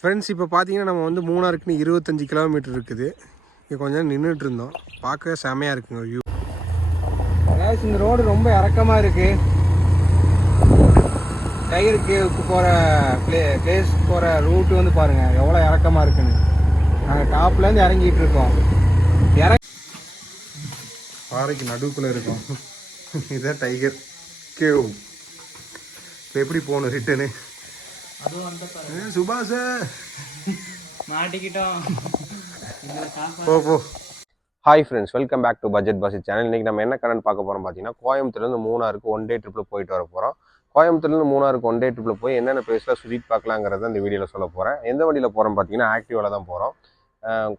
Friends இப்போ பார்த்தீங்கன்னா நம்ம வந்து மூணாறுக்குன்னு 25 கிலோமீட்டர் இருக்குது. இங்கே கொஞ்சம் நின்றுட்டு இருந்தோம். பார்க்க செமையாக இருக்குங்க வியூ. அதாவது இந்த ரோடு ரொம்ப இறக்கமாக இருக்குது. டைகர் கேவுக்கு போகிற பிளேஸ் போகிற ரூட்டு வந்து பாருங்கள் எவ்வளோ இறக்கமாக இருக்குன்னு. நாங்கள் டாப்லேருந்து இறங்கிட்டு இருக்கோம். பாறைக்கு நடுவுக்குள்ளே இருக்கோம். இதுதான் டைகர் கேவ். இப்போ எப்படி போகணும் ரிட்டனு? சுபாஷ மாட்டிக்கிட்டோம். போ. Hi friends, welcome back to budget bus channel. இன்றைக்கி நம்ம என்ன கடன் பார்க்க போகிறோம் பார்த்தீங்கன்னா, கோயம்புத்தூர்லேருந்து மூணாருக்கு ஒன் டே ட்ரிப்பில் போயிட்டு வர போகிறோம். கோயம்புத்தூர்லேருந்து மூணாருக்கு ஒன் டே ட்ரிப்பில் போய் என்னென்ன பிளேஸில் சுற்றிட்டு பார்க்கலாங்கிறத இந்த வீடியோவில் சொல்ல போகிறேன். எந்த வண்டியில் போகிறோம் பார்த்தீங்கன்னா, ஆக்டிவாவில் தான் போகிறோம்.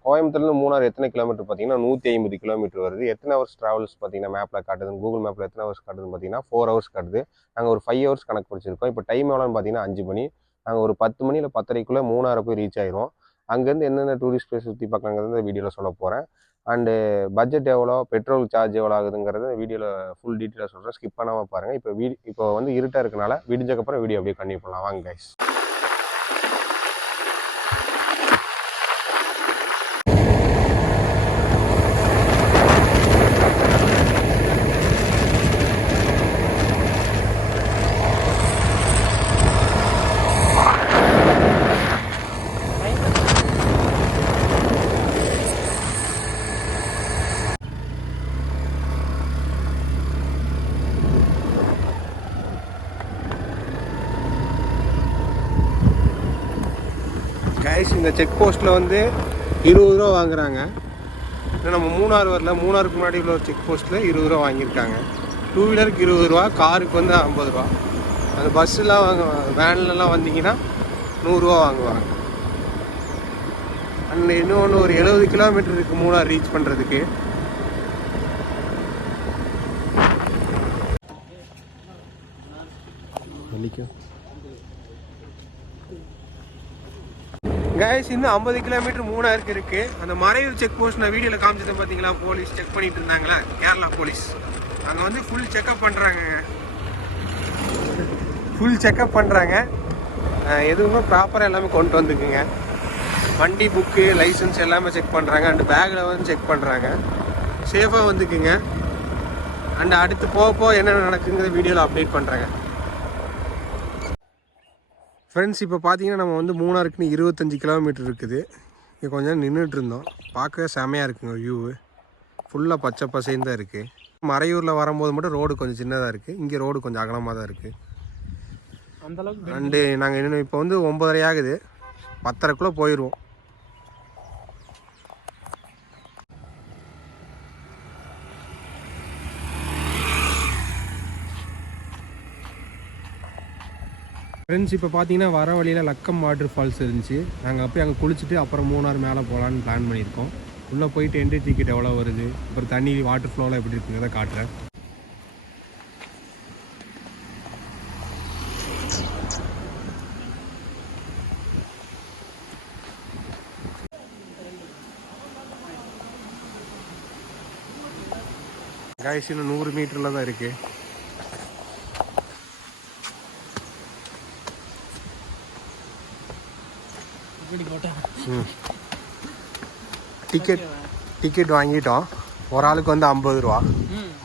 கோயம்புத்தூர்லேருந்து மூணாறு எத்தனை கிலோமீட்டர் பார்த்தீங்கன்னா 150 கிலோமீட்டர் வருது. எத்தனை ஹவர்ஸ் ட்ராவல்ஸ் பார்த்தீங்கன்னா மேப்பில் காட்டுதுன்னு, கூகுள் மேப்பில் எத்தனை ஹவர்ஸ் காட்டுதுன்னு பார்த்தீங்கன்னா 4 ஹவர்ஸ் காட்டுது. நாங்கள் ஒரு 5 ஹவர்ஸ் கணக்கு பிடிச்சிருக்கோம். இப்போ டைம் எவ்வளோன்னு பார்த்தீங்கன்னா 5 மணி. நாங்கள் ஒரு 10 மணி இல்லை 10:30க்குள்ளே மூணாரை போய் ரீச் ஆயிடுவோம். அங்கேருந்து என்னென்ன டூரிஸ்ட் பிளேஸ் சுற்றி பார்க்கலாங்கிறது இந்த வீடியோவில் சொல்ல போகிறேன். அண்டு பட்ஜெட் எவ்வளோ, பெட்ரோல் சார்ஜ் எவ்வளோ ஆகுதுங்கிறது வீடியோவில் ஃபுல் டீட்டெயிலாக சொல்கிறேன். ஸ்கிப் பண்ணாமல் பாருங்கள். இப்போ வந்து இருட்டாக இருக்கனால விடிஞ்சக்கப்புறம் வீடியோ அப்படியே கண்டினியூ பண்ணலாம். வாங்க கைஸ். கைஸ், இந்த செக் போஸ்ட்டில் வந்து 20 ரூபா வாங்குறாங்க. நம்ம மூணாறு வரல, மூணாருக்கு முன்னாடி உள்ள ஒரு செக் போஸ்ட்டில் 20 ரூபா வாங்கியிருக்காங்க. 2 வீலருக்கு 20 ரூபா, காருக்கு வந்து 50 ரூபா. அந்த பஸ்ஸெலாம் வேன்லலாம் வந்தீங்கன்னா 100 ரூபா வாங்குவாங்க. அண்ட் இன்னொன்று ஒரு 70 கிலோமீட்டர் இருக்குது மூணாறு ரீச் பண்ணுறதுக்கு. கைஸ், இன்னும் 50 கிலோமீட்டர் மூணாருக்கு இருக்குது. அந்த மறையூர் செக் போஸ்ட் நான் வீடியோவில் காமிச்சதை பார்த்தீங்களா, போலீஸ் செக் பண்ணிட்டு இருந்தாங்களா, கேரளா போலீஸ். அங்கே வந்து ஃபுல் செக்அப் பண்ணுறாங்க. எதுவுமே ப்ராப்பராக எல்லாமே கொண்டு வந்துக்குங்க. வண்டி புக்கு, லைசன்ஸ் எல்லாமே செக் பண்ணுறாங்க. அண்டு பேக்கில் வந்து செக் பண்ணுறாங்க. சேஃபாக வந்துக்குங்க. அண்டு அடுத்து போக என்னென்ன நடக்குங்கிற வீடியோவில் அப்டேட் பண்ணுறாங்க. ஃப்ரெண்ட்ஸ், இப்போ பார்த்தீங்கன்னா நம்ம வந்து மூணாருக்குன்னு 25 கிலோமீட்டர் இருக்குது. இங்கே கொஞ்சம் நின்றுட்டு இருந்தோம். பார்க்க செமையாக இருக்குங்க வியூவு. ஃபுல்லாக பச்சை பசைன்னு தான் இருக்குது. மறையூரில் வரும்போது மட்டும் ரோடு கொஞ்சம் சின்னதாக இருக்குது. இங்கே ரோடு கொஞ்சம் அகலமாக தான் இருக்குது. அந்தளவுக்கு. அண்டு நாங்கள் இன்னும் இப்போ வந்து 9:30 ஆகுது. 10:30க்குள்ளே போயிடுவோம். ஃப்ரெண்ட்ஸ், இப்போ பார்த்தீங்கன்னா வர வழியில் லக்கம் வாட்டர் ஃபால்ஸ் இருந்துச்சு. நாங்கள் போய் அங்கே குளிச்சுட்டு அப்புறம் மூணாறு மேலே போகலான்னு பிளான் பண்ணியிருக்கோம். உள்ளே போயிட்டு என்ட்ரி டிக்கெட் எவ்வளோ வருது, அப்புறம் தண்ணி வாட்டர் ஃப்ளோலாம் எப்படி இருக்குங்கிறத காட்டுறேன். கைஸ், இன்னும் 100 மீட்டரில் தான் இருக்குது. டிக்கெட் வாங்கிட்டோம். ஒரு ஆளுக்கு வந்து 50 ரூபா.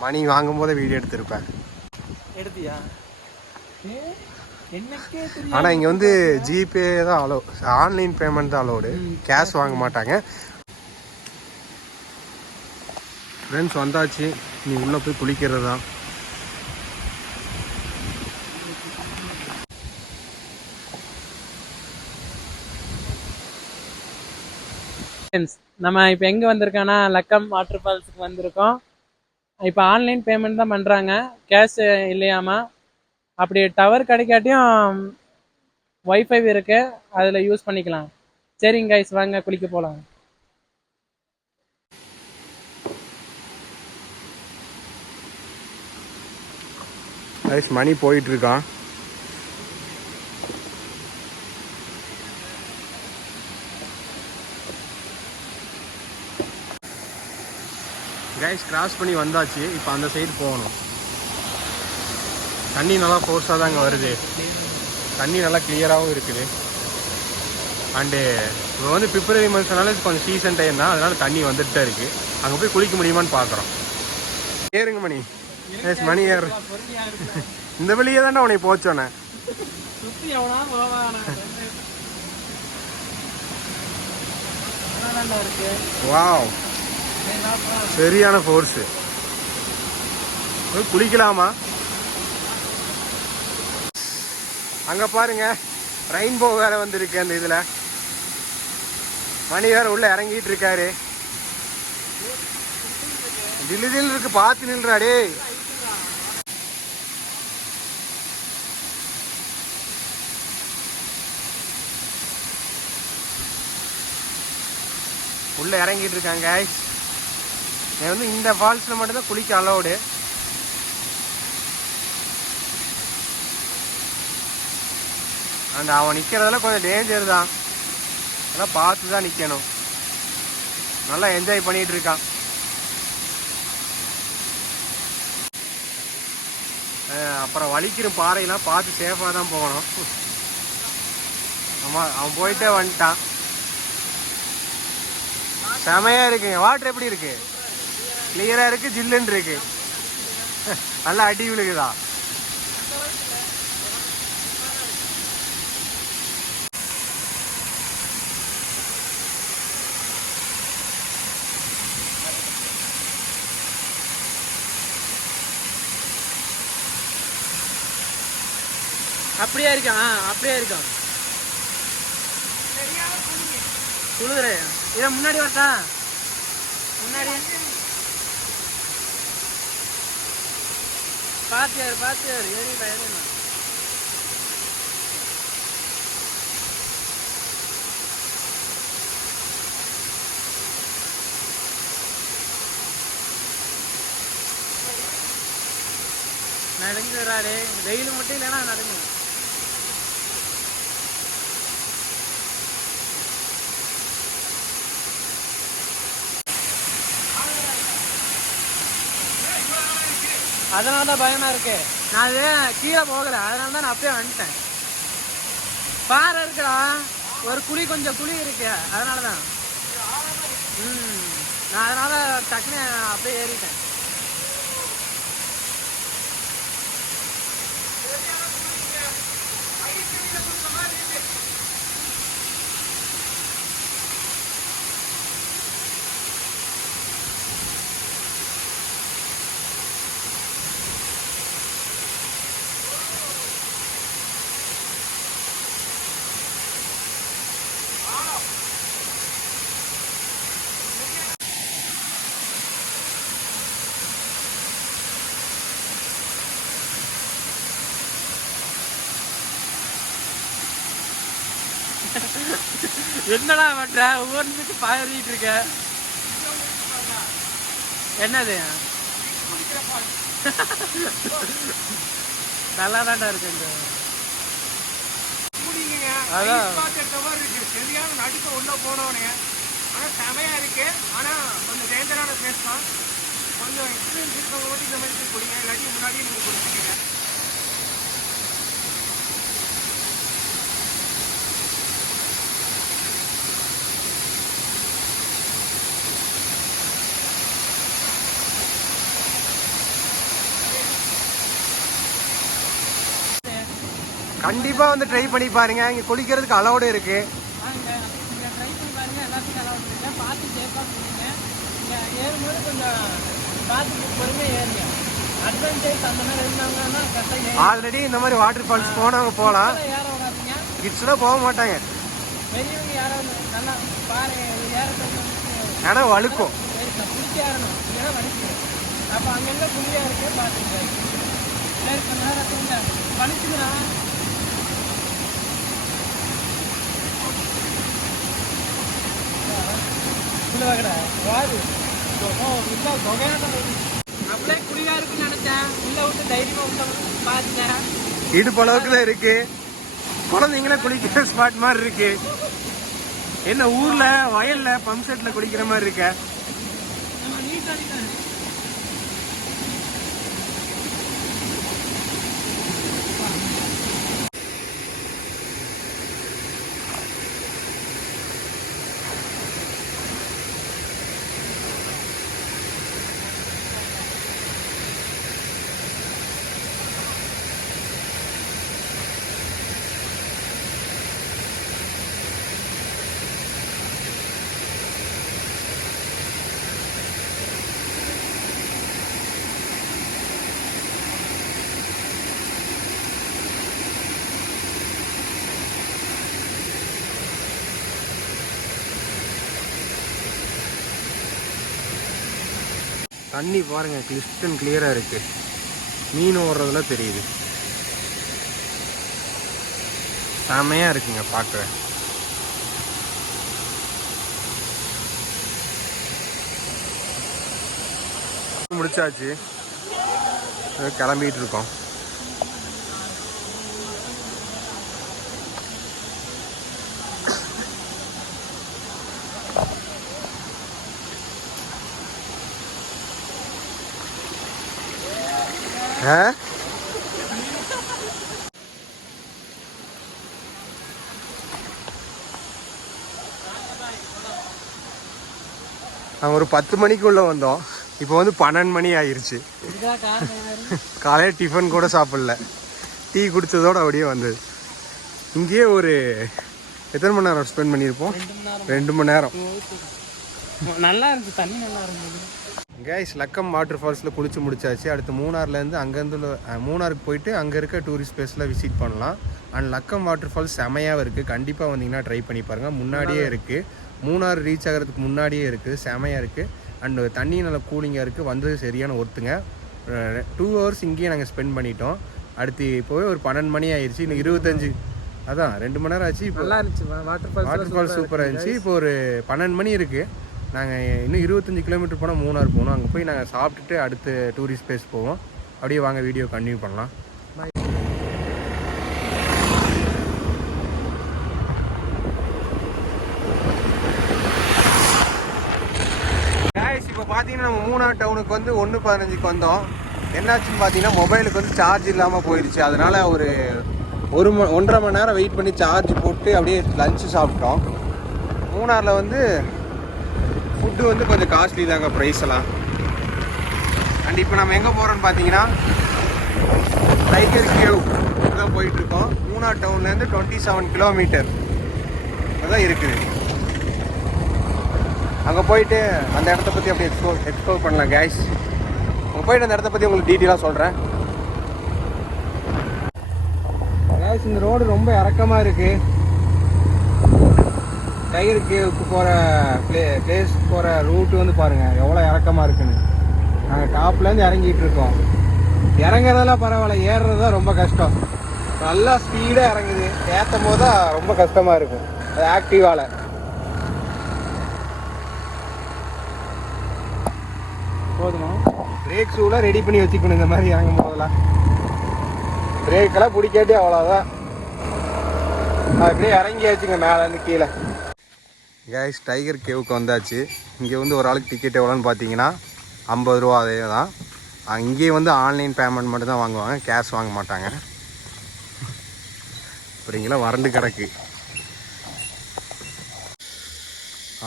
மணி வாங்கும் போதே வீடியோ எடுத்திருப்பேன். ஆனால் இங்கே வந்து ஜிபே தான் அலோ, ஆன்லைன் பேமெண்ட் தான் அலோடு. கேஷ் வாங்க மாட்டாங்க. ஃப்ரெண்ட்ஸ், வந்தாச்சு. நீ உள்ளே போய் குளிக்கிறது தான். நம்ம இப்போ எங்கே வந்திருக்கோன்னா லக்கம் வாட்டர் ஃபால்ஸுக்கு வந்திருக்கோம். இப்போ ஆன்லைன் பேமெண்ட் தான் பண்ணுறாங்க, கேஷ் இல்லையாமா. அப்படி டவர் கிடைக்காட்டியும் வைஃபை இருக்கு, அதில் யூஸ் பண்ணிக்கலாம். சரிங்க கைஸ், வாங்க குளிக்க போகலாம். கைஸ், மணி போயிட்டுருக்கான். கைஸ், கிராஸ் பண்ணி வந்தாச்சு. இப்போ அந்த சைடு போகணும். தண்ணி நல்லா ஃபோர்ஸாக தாங்க வருது. தண்ணி நல்லா கிளியராகவும் இருக்குது. அண்டு இப்போ வந்து பிப்ரவரி மந்த்ஸ்னால கொஞ்சம் சீசன் டைம் தான், அதனால தண்ணி வந்துட்டு தான் இருக்குது. அங்கே போய் குளிக்க முடியுமான்னு பார்க்குறோம். ஏறுங்க மணி. எஸ் மணி ஏறு. இந்த வழியே தானே உனக்கு போச்சோன்னே. வாவ், சரியான ஃபோர்ஸு. குளிக்கலாமா? அங்கே பாருங்க, ரெயின்போ வேற வந்துருக்கு அந்த இதில். மணி வேற உள்ள இறங்கிட்டு இருக்காரு. தில்லு தில்லு இருக்கு, பார்த்து நில்றாடே. உள்ள இறங்கிட்டு இருக்காங்க. வந்து இந்த ஃபால்ஸ்ல மட்டும்தான் குளிக்க அலோடு. அந்த அவன் நிற்கிறதெல்லாம் கொஞ்சம் டேஞ்சர் தான், அதெல்லாம் பார்த்து தான் நிற்கணும். நல்லா என்ஜாய் பண்ணிட்டு இருக்கான். அப்புறம் வலிக்கிற பாறையெல்லாம் பார்த்து சேஃபாக தான் போகணும். ஆமாம், அவன் போயிட்டே வந்துட்டான். செமையாக இருக்குங்க. வாட்டர் எப்படி இருக்கு? கிளியராக இருக்கு, ஜில்லுன்னு இருக்கு. நல்லா அடி விழுகுதா? அப்படியே இருக்கான், அப்படியே இருக்கான். குளிர இதை முன்னாடி வரட்டா? முன்னாடி பாத்தியாரு பாத்தியாரு ஏறிட்டா ஏறினா. நடந்துறாடே, வெயில் மட்டும் இல்லைன்னா நடந்து. அதனால தான் பயமா இருக்கு. நான் அது கீழே போகல, அதனால தான் நான் அப்படியே வந்துட்டேன். பாறை இருக்குடா, ஒரு குழி, கொஞ்சம் குழி இருக்கு, அதனால தான். நான் அதனால டக்குன்னு அப்படியே ஏறிட்டேன். என்னடா பண்ற? ஒவ்வொன்றுக்கு பாடிட்டு இருக்க. என்னது? நல்லா தான்டா இருக்கு. சரியான நடுக்க உள்ள போனவனே, ஆனா செமையா இருக்கு. ஆனா கொஞ்சம் டேஞ்சரான பிளேஸ் தான். கொஞ்சம் எக்ஸ்பீரியன்ஸ் இருக்கவங்க மட்டும் இந்த மாதிரி குடிங்க, இல்லாட்டி முன்னாடியே நீங்க குடிச்சிருக்கீங்க. கண்டிப்பா வந்து ட்ரை பண்ணி பாருங்க. இங்க குளிக்கிறதுக்கு அலௌடு இருக்கு. ஆல்ரெடி இந்த மாதிரி வாட்டர் ஃபால்ஸ் போனவங்க போகலாம், கிட்ஸ்லாம் போக மாட்டாங்க. ஏன்னா வழுக்கும். அப்ப அங்கங்க புள்ளியா இருக்கு, பாத்துங்க. அப்படியே குளியா இருக்குன்னு நினைச்சேன். உள்ள விட்டு தைரியமா உள்ள பாத்துட்டேன். இடுப்பு அளவுக்கு தான் இருக்கு. குழந்தைங்கள குளிக்கிற ஸ்பாட் மாதிரி இருக்கு. என்ன ஊர்ல வயல்ல பம்ப் செட்ல குளிக்கிற மாதிரி இருக்க. தண்ணி பாருங்க கிறிஸ்டன் கிளியரா இருக்கு. மீன் ஓடுறதுல தெரியுது. செமையா இருக்குங்க பார்க்க. முடிச்சாச்சு, கிளம்பிட்டு இருக்கோம். நாங்கள் ஒரு 10 மணிக்குள்ளே வந்தோம். இப்போ வந்து 12 மணி ஆயிடுச்சு. காலையில் டிஃபன் கூட சாப்பிடல, டீ குடித்ததோடு அப்படியே வந்தது. இங்கேயே ஒரு எத்தனை மணி நேரம் ஸ்பெண்ட் பண்ணியிருப்போம்? 2 மணி நேரம். நல்லா இருந்துச்சு, தண்ணி நல்லா இருந்தது. கைஸ், லக்கம் வாட்டர் ஃபால்ஸில் குளிச்சு முடிச்சாச்சு. அடுத்து மூணார்லேருந்து அங்கேருந்து மூணாருக்கு போயிட்டு அங்கே இருக்க டூரிஸ்ட் பிளேஸில் விசிட் பண்ணலாம். அண்ட் லக்கம் வாட்டர் ஃபால்ஸ் செமையாக இருக்குது. கண்டிப்பாக வந்தீங்கன்னா ட்ரை பண்ணி பாருங்கள். முன்னாடியே இருக்குது, மூணார் ரீச் ஆகிறதுக்கு முன்னாடியே இருக்குது. செமையாக இருக்குது. அண்ட் தண்ணி நல்லா கூலிங்காக இருக்குது. வந்தது சரியான ஒருத்துங்க. 2 hours இங்கேயே நாங்கள் ஸ்பெண்ட் பண்ணிட்டோம். அடுத்து இப்போவே ஒரு 12 மணி ஆயிடுச்சு. இன்னும் 25, அதான் 2 மணி நேரம் ஆச்சு. இப்போ நல்லா இருந்துச்சு வாட்டர் ஃபால்ஸ் சூப்பராக இருந்துச்சு. இப்போ ஒரு 12 மணி இருக்குது. நாங்கள் இன்னும் 25 கிலோமீட்டர் போனால் மூணார் போகணும். அங்கே போய் நாங்கள் சாப்பிட்டுட்டு அடுத்து டூரிஸ்ட் பிளேஸ் போவோம். அப்படியே வாங்க வீடியோ கண்டினியூ பண்ணலாம். இப்போ பார்த்தீங்கன்னா நம்ம மூணார் டவுனுக்கு வந்து 1:15க்கு வந்தோம். என்னாச்சுன்னு பார்த்தீங்கன்னா மொபைலுக்கு வந்து சார்ஜ் இல்லாமல் போயிடுச்சு. அதனால் ஒரு 1.5 மணி நேரம் வெயிட் பண்ணி சார்ஜ் போட்டு அப்படியே லஞ்சு சாப்பிட்டோம். மூணாரில் வந்து ஃபுட்டு வந்து கொஞ்சம் காஸ்ட்லி தாங்க, ப்ரைஸ் எல்லாம். அண்ட் இப்போ நம்ம எங்கே போகிறோன்னு பார்த்தீங்கன்னா டைகர் கேவ் தான் போயிட்டுருக்கோம். மூணார் டவுன்லேருந்து 27 கிலோமீட்டர் அதான் இருக்குது. அங்கே போயிட்டு அந்த இடத்த பற்றி அப்படியே எக்ஸ்ப்ளோர் பண்ணலாம் கேஸ். அங்கே போயிட்டு அந்த இடத்த பற்றி உங்களுக்கு டீட்டெயிலாக சொல்கிறேன். கேஸ், இந்த ரோடு ரொம்ப இறக்கமாக இருக்குது. டைகர் கேவுக்கு போகிற பிளேஸ் போகிற ரூட்டு வந்து பாருங்கள் எவ்வளோ இறக்கமாக இருக்குன்னு. நாங்கள் டாப்லேருந்து இறங்கிட்டு இருக்கோம். இறங்குறதெல்லாம் பரவாயில்ல, ஏறுறது தான் ரொம்ப கஷ்டம். நல்லா ஸ்பீடாக இறங்குது. ஏற்றும் போது தான் ரொம்ப கஷ்டமாக இருக்கும் அது ஆக்டிவால். போதுமா? பிரேக் ஷூலாம் ரெடி பண்ணி வச்சுக்கணும் இந்த மாதிரி இறங்கும் போதெல்லாம். பிரேக்கெல்லாம் பிடிக்காட்டி அவ்வளோதான். அப்படியே இறங்கியாச்சுங்க மேலேருந்து கீழே. கேஸ், டைகர் கேவுக்கு வந்தாச்சு. இங்கே வந்து ஒரு ஆளுக்கு டிக்கெட் எவ்வளோன்னு பார்த்தீங்கன்னா 50 ரூபா. அதே தான். இங்கேயே வந்து ஆன்லைன் பேமெண்ட் மட்டும் தான் வாங்குவாங்க, கேஷ் வாங்க மாட்டாங்க. அப்புறம் வறண்டு கிடக்கு.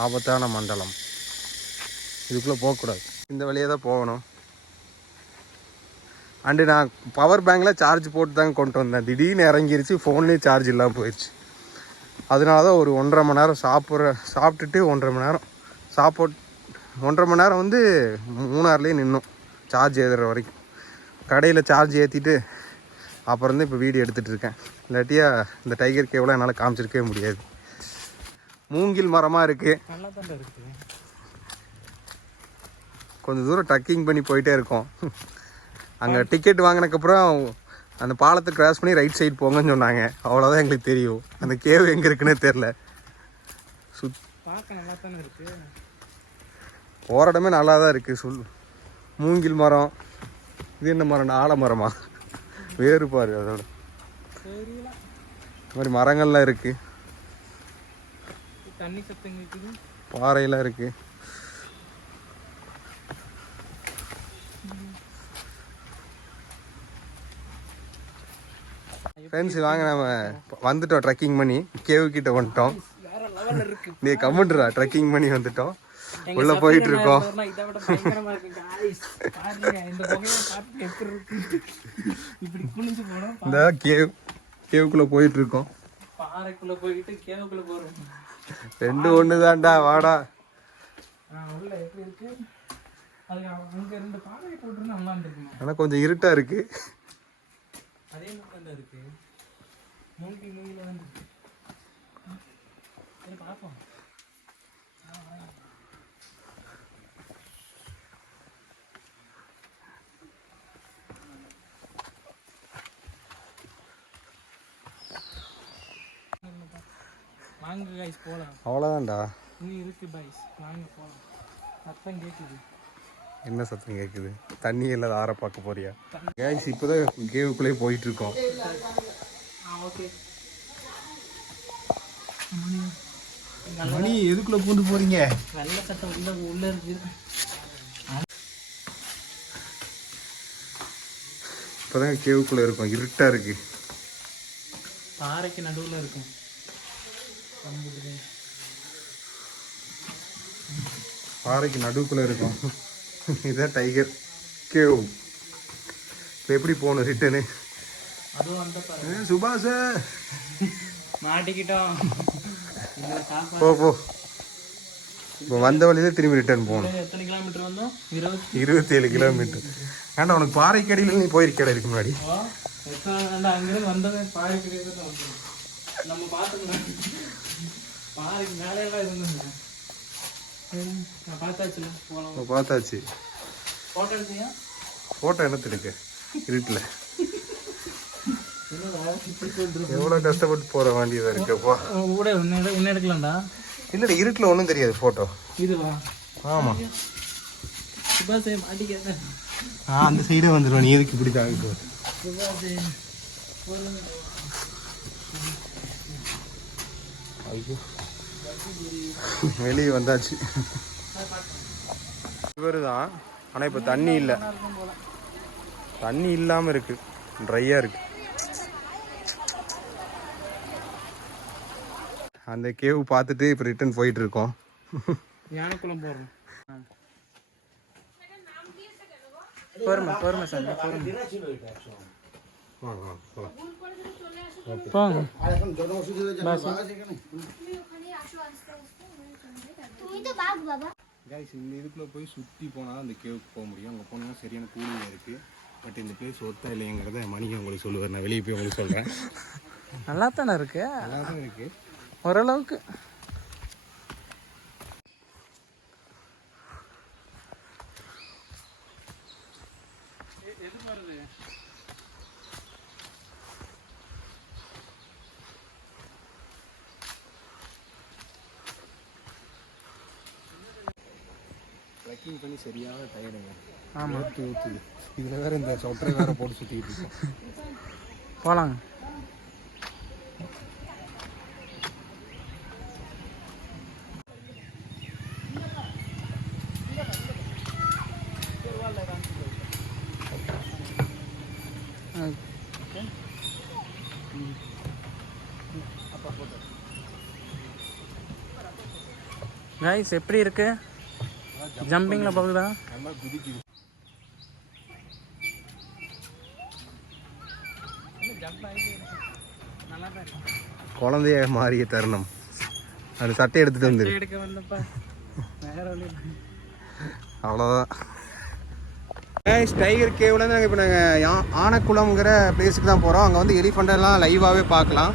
ஆபத்தான மண்டலம், இதுக்குள்ளே போகக்கூடாது. இந்த வழியாக தான் போகணும். அண்டு நான் பவர் பேங்கில் சார்ஜ் போட்டு தாங்க கொண்டு வந்தேன். திடீர்னு இறங்கிருச்சு, ஃபோன்லேயே சார்ஜ் இல்லாமல் போயிடுச்சு. அதனால தான் ஒரு 1.5 மணி நேரம் சாப்பிட்டுட்டு 1.5 மணி நேரம் 1.5 மணி நேரம் வந்து மூணார்லேயே நின்னோம் சார்ஜ் ஏற்றுற வரைக்கும். கடையில் சார்ஜ் ஏற்றிட்டு அப்புறம் தான் இப்போ வீடியோ எடுத்துகிட்டு இருக்கேன். இல்லாட்டியா இந்த டைகர் கேவெலாம் என்னால் காமிச்சிருக்கவே முடியாது. மூங்கில் மரமாக இருக்குது. கொஞ்சம் தூரம் ட்ரக்கிங் பண்ணி போயிட்டே இருக்கோம். அங்கே டிக்கெட் வாங்கினதுக்கப்புறம் அந்த பாலத்தை கிராஸ் பண்ணி ரைட் சைடு போங்கன்னு சொன்னாங்க. அவ்வளோதான் எங்களுக்கு தெரியும். அந்த கேவ் எங்கே இருக்குன்னே தெரில. போகிற இடமே நல்லா தான் இருக்குது. மூங்கில் மரம். இது என்ன மரம்? ஆலமரமா? வேறு பாரு அதோட. இந்த மாதிரி மரங்கள்லாம் இருக்குது, பாறையெல்லாம் இருக்குது. ஃப்ரெண்ட்ஸ், வாங்க நம்ம வந்துட்டோம். ட்ரெக்கிங் பண்ணி கேவ் கிட்ட வந்துட்டோம். நீ கமெண்ட்ரா, ட்ரெக்கிங் பண்ணி வந்துட்டோம். உள்ள போயிட்டு இருக்கோம். இந்த கேவுக்குள்ள போயிட்டு இருக்கோம். ரெண்டு ஒண்ணு தான்டா, வாடா. ஆனா கொஞ்சம் இருட்டா இருக்கு. அதே மாதிரி தான் இருக்கு. மூங்கில தான் இருக்கு. சரி பாப்போம். வாங்க கைஸ் போலாம். அவ்வளோதான்டா. இன்னும் இருக்கு பாய்ஸ், வாங்க போலாம். சத்தம் கேக்குது. என்ன சத்தம் கேட்குது? தண்ணி எல்லாம் ஆற பார்க்க போறியா? கைஸ் இப்போதான் கேவுக்குள்ளே போயிட்டு இருக்கோம். ஓகே. மணி எதுக்குள்ள பூந்து போறீங்க? வெள்ளை சட்டம் உள்ள இருக்கு. இப்போதான் கேவுக்குள்ள இருக்கும், இருட்டா இருக்கு. பாறைக்கு நடுவில் இருக்கும். பாறைக்கு நடுவுக்குள்ள இருக்கும். இதான் டைகர் கேவ். இப்போ எப்படி போகணும் ரிட்டனு? அதுவும் அந்த பாறை. சுபாஷ மாட்டிக்கிட்டோம். போ போ. இப்போ வந்த வழியில திரும்பி ரிட்டர்ன் போகணும். எத்தனை கிலோமீட்டர் வந்தோம்? 27 கிலோமீட்டர். ஏன்டா உனக்கு பாறை கடியில் நீ போயிருக்கடா இதுக்கு முன்னாடி? அங்கிருந்து வந்தது பாறை கிடையாது தான் வந்தோம். நம்ம பார்த்துக்கலாம். பாறைக்கு மேலே எல்லாம் இருந்தது. நான் பார்த்தாச்சுல போகலாம். பார்த்தாச்சு. ஃபோட்டோ எடுத்தியா? ஃபோட்டோ என்னத்து எடுக்க இருட்டில்? எவ்வளோ கஷ்டப்பட்டு போகிற வேண்டியதாக இருக்குப்பா. கூட என்ன எடுக்கலாம்டா? இல்லைடா, இருட்டில் ஒன்றும் தெரியாது ஃபோட்டோ. இதுவா? ஆமாம். சுபாஷே மாட்டிக்க. அந்த சைடே வந்துடுவோம். நீ எதுக்கு இப்படி தாங்க? சுபாஷே ஐயோ, வெளியே வந்தாச்சு. இவர் தான். ஆனால் இப்போ தண்ணி இல்லை, தண்ணி இல்லாமல் இருக்கு, ட்ரையாக இருக்கு. அந்த கேவ் பார்த்துட்டு இப்போ ரிட்டர்ன் போயிட்டு இருக்கோம். யானைக்குளம் போகிறோம். பொறுமை பொறுமை சார், பொறுமை. போங்க. கைஸ், இந்த இதுக்குள்ளே போய் சுற்றி போனால் அந்த கேவுக்கு போக முடியும். அங்கே போனால் சரியான கூலிங் இருக்குது. பட் இந்த பிளேஸ் ஒத்தா இல்லைங்கிறத மணிக்கு உங்களுக்கு சொல்லுவார். நான் வெளியே போய் உங்களுக்கு சொல்கிறேன். நல்லா தானே இருக்கு? நல்லா தான் இருக்குது ஓரளவுக்கு. ட்ரெக்கிங் பண்ணி சரியான டயர்டுங்க. ஆமாம், ஊற்றுது. இதில் வேறு இந்த சொட்டரை வேறு போட்டு சுற்றிக்கிட்டு இருக்கோம். போகலாங்க. கைஸ் எப்படி இருக்கு? ஜம்பிங்ல போகுதா? நல்லா குதிக்குது. குழந்தைய மாறிய தருணம். அது சட்டை எடுத்துட்டு வந்து எடுக்க வந்தப்ப வேற வழி. அவ்வளோதான். டைகர் கேவ்ல நாங்கள் இப்போ நாங்கள் ஆனக்குளம்ங்கிற பிளேஸுக்கு தான் போகிறோம். அங்கே வந்து எலிஃபண்டெல்லாம் லைவாகவே பார்க்கலாம்.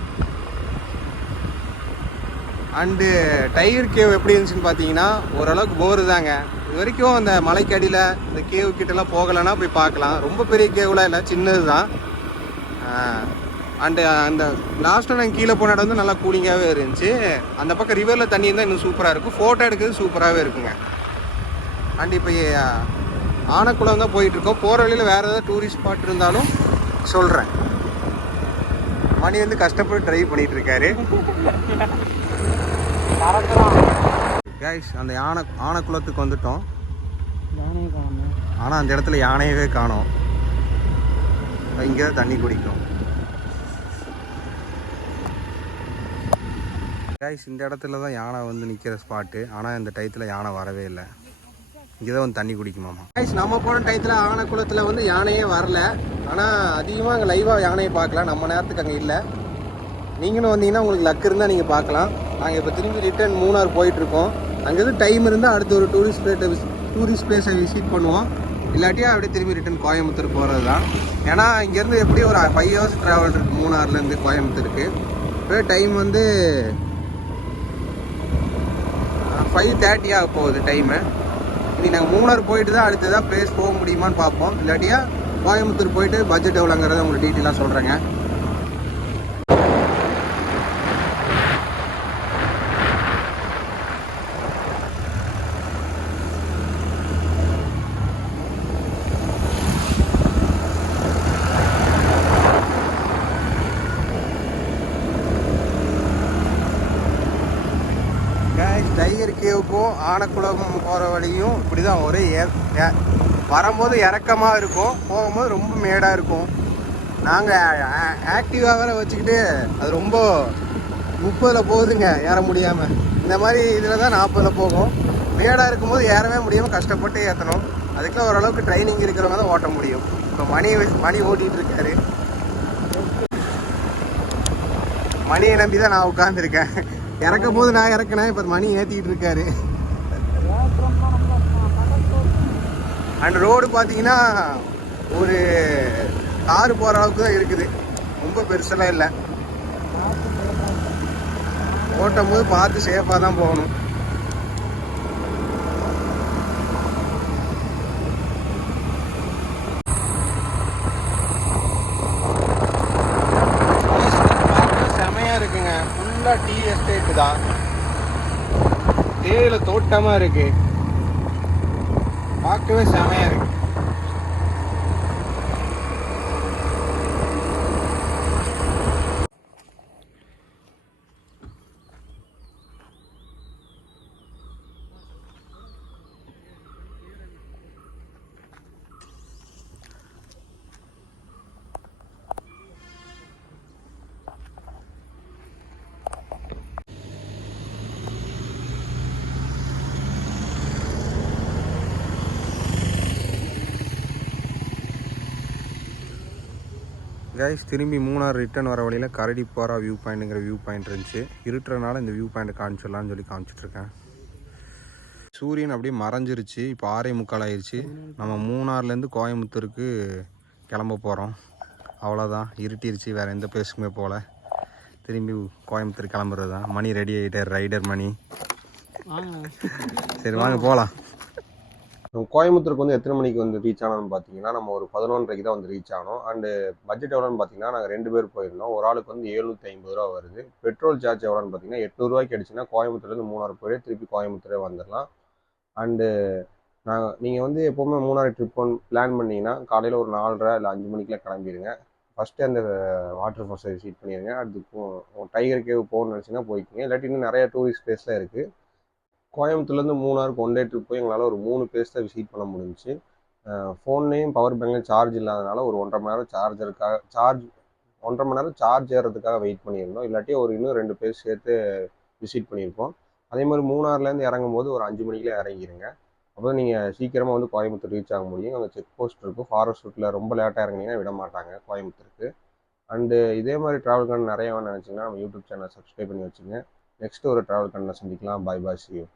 அண்டு டைகர் கேவ் எப்படி இருந்துச்சுன்னு பார்த்தீங்கன்னா ஓரளவுக்கு போரு தாங்க. இது வரைக்கும் அந்த மலைக்கு அடியில் இந்த கேவ் கிட்டலாம் போகலைன்னா போய் பார்க்கலாம். ரொம்ப பெரிய கேவ்லாம் இல்லை, சின்னது தான். அண்டு அந்த லாஸ்ட்டில் நாங்கள் கீழே போன இடம் வந்து நல்லா கூலிங்காகவே இருந்துச்சு. அந்த பக்கம் ரிவரில் தண்ணி இருந்தால் இன்னும் சூப்பராக இருக்கும். ஃபோட்டோ எடுக்கிறது சூப்பராகவே இருக்குங்க. அண்டு இப்போ ஆனக்குளம் தான் போயிட்டுருக்கோம். போகிற வழியில் வேறு ஏதாவது டூரிஸ்ட் ஸ்பாட் இருந்தாலும் சொல்கிறேன். மணி வந்து கஷ்டப்பட்டு ட்ரைவ் பண்ணிகிட்ருக்காரு. கைஸ், அந்த ஆனக்குளத்துக்கு வந்துட்டோம். ஆனால் அந்த இடத்துல யானையவே காணோம். இங்கே தான் தண்ணி குடிக்கும். கைஸ், இந்த இடத்துல தான் யானை வந்து நிற்கிற ஸ்பாட்டு. ஆனால் இந்த டயத்தில் யானை வரவே இல்லை. இங்கே தான் வந்து தண்ணி குடிக்குமாமா. கைஸ், நம்ம போன டயத்தில் ஆனக்குளத்தில் வந்து யானையே வரல. ஆனால் அதிகமாக அங்கே லைவாக யானையை பார்க்கலாம். நம்ம நேரத்துக்கு அங்கே இல்லை. நீங்களும் வந்தீங்கன்னா உங்களுக்கு லக் இருந்தால் நீங்கள் பார்க்கலாம். நாங்கள் இப்போ திரும்பி ரிட்டர்ன் மூணார் போயிட்டுருக்கோம். அங்கேருந்து டைம் இருந்தால் அடுத்த ஒரு டூரிஸ்ட் பிளேஸை விசிட் பண்ணுவோம். இல்லாட்டியா அப்படியே திரும்பி ரிட்டர்ன் கோயம்புத்தூர் போகிறது தான். ஏன்னா இங்கேருந்து எப்படியும் ஒரு 5 hours ட்ராவல் இருக்குது மூணார்லேருந்து கோயம்புத்தூருக்கு. இப்போ டைம் வந்து 5:30 ஆக போகுது டைமு. இனி நாங்கள் மூணார் போயிட்டு தான் அடுத்து ஏதாவது பிளேஸ் போக முடியுமான்னு பார்ப்போம். இல்லாட்டியா கோயம்புத்தூர் போயிட்டு பட்ஜெட் எவ்வளோங்கிறத உங்களுக்கு டீட்டெயிலாக சொல்கிறேங்க. ஏரியாவுக்கும் ஆனக்குளம் போகிற வழியும் இப்படி தான் ஒரே வரும்போது இறக்கமாக இருக்கும், போகும்போது ரொம்ப மேடாக இருக்கும். நாங்கள் ஆக்டிவாக வேற வச்சுக்கிட்டு அது ரொம்ப 30ல் போகுதுங்க ஏற முடியாமல். இந்த மாதிரி இதில் தான் 40ல் போகும். மேடாக இருக்கும்போது ஏறவே முடியாமல் கஷ்டப்பட்டு ஏற்றணும். அதுக்கெல்லாம் ஓரளவுக்கு ட்ரைனிங் இருக்கிறவங்க தான் ஓட்ட முடியும். இப்போ மணி ஓட்டிகிட்டு இருக்காரு. மணியை நம்பி தான் நான் உட்காந்துருக்கேன். இறக்கும் போது நான் இறக்கினேன், இப்போ மணி ஏற்றிக்கிட்டு இருக்காரு. அண்ட் ரோடு பார்த்தீங்கன்னா ஒரு காரு போகிற அளவுக்கு தான் இருக்குது, ரொம்ப பெருசெல்லாம் இல்லை. ஓட்டும் போது பார்த்து சேஃபாக தான் போகணும். செமையாக இருக்குங்க, ஃபுல்லாக டீ எஸ்டேட்டு தான், தேயிலை தோட்டமாக இருக்கு, பார்க்கவே செமையாக இருக்கு. கைஸ், திரும்பி மூணார் ரிட்டர்ன் வர வழியில் கரடிப்பாரா வியூ பாயிண்ட்டுங்கிற வியூ பாயிண்ட் இருந்துச்சு. இருட்டுறனால இந்த வியூ பாயிண்ட் காமிச்சிடலான்னு சொல்லி காமிச்சிட்ருக்கேன். சூரியன் அப்படியே மறைஞ்சிருச்சு. இப்போ 6:45 ஆயிடுச்சு. நம்ம மூணார்லேருந்து கோயம்புத்தூருக்கு கிளம்ப போகிறோம். அவ்வளோதான், இருட்டிருச்சு. வேறு எந்த பிளேஸுக்குமே போகல. திரும்பி கோயம்புத்தூர் கிளம்புறது தான். மணி ரெடி ஆகிட்டார், ரைடர் மணி. சரி வாங்க போகலாம். கோயம்புத்தூருக்கு வந்து எத்தனை மணிக்கு வந்து ரீச் ஆனோம்னு பார்த்தீங்கன்னா, நம்ம ஒரு 11:30க்கு தான் வந்து ரீச் ஆனோம். அண்டு பட்ஜெட் எவ்வளோன்னு பார்த்தீங்கன்னா, நாங்கள் 2 பேர் போயிருந்தோம். ஒரு ஆளுக்கு வந்து 750 ரூபா வருது. பெட்ரோல் சார்ஜ் எவ்வளோன்னு பார்த்தீங்கன்னா 800 ரூபாய்க்கு அடிச்சுன்னா கோயம்புத்தூர்லேருந்து மூணார் போய் திருப்பி கோயம்புத்தூரே வந்துடலாம். அண்டு நீங்கள் வந்து எப்போவுமே மூணார் ட்ரிப் பிளான் பண்ணிங்கன்னா காலையில் ஒரு 4:30 இல்லை 5 மணிக்கெலாம் கிளம்பிடுங்க. ஃபஸ்ட்டு அந்த வாட்டர் ஃபால்ஸை விசிட் பண்ணிடுங்க. அடுத்து டைகர் கேவ் போகணும்னு நினச்சிங்கன்னா போய்க்குங்க. இல்லாட்டி இன்னும் நிறையா டூரிஸ்ட் பிளேஸ்லாம் இருக்குது. கோயம்புத்தூர்லேருந்து மூணாருக்கு ஒன் டே ட்ரிப் போய் எங்களால் ஒரு 3 பிளேஸ் தான் விசிட் பண்ண முடிஞ்சிச்சு. ஃபோன்லேயும் பவர் பேங்க்லேயும் சார்ஜ் இல்லாதனால ஒரு 1.5 மணி நேரம் 1.5 மணி நேரம் சார்ஜ் ஏறதுக்காக வெயிட் பண்ணியிருந்தோம். இல்லாட்டி இன்னும் 2 பிளேஸ் சேர்த்து விசிட் பண்ணியிருப்போம். அதே மாதிரி மூணார்லேருந்து இறங்கும் போது ஒரு 5 மணிக்கெலாம் இறங்கிடுங்க. அப்போ நீங்கள் சீக்கிரமாக வந்து கோயம்புத்தூர் ரீச் ஆக முடியும். அங்கே செக் போஸ்ட் இருக்கும். ஃபாரஸ்ட் ரூட்டில் ரொம்ப லேட்டாக இறங்கினீங்கன்னா விட மாட்டாங்க கோயம்புத்தூருக்கு. அண்டு இதே மாதிரி ட்ராவல் கன் நிறைய நினச்சிங்கன்னா நம்ம யூடியூப் சேனலை சப்ஸ்கிரைப் பண்ணி வச்சுங்க. நெக்ஸ்ட்டு ஒரு ட்ராவல் கன்னில் சந்திக்கலாம். பாய் பாய், see you.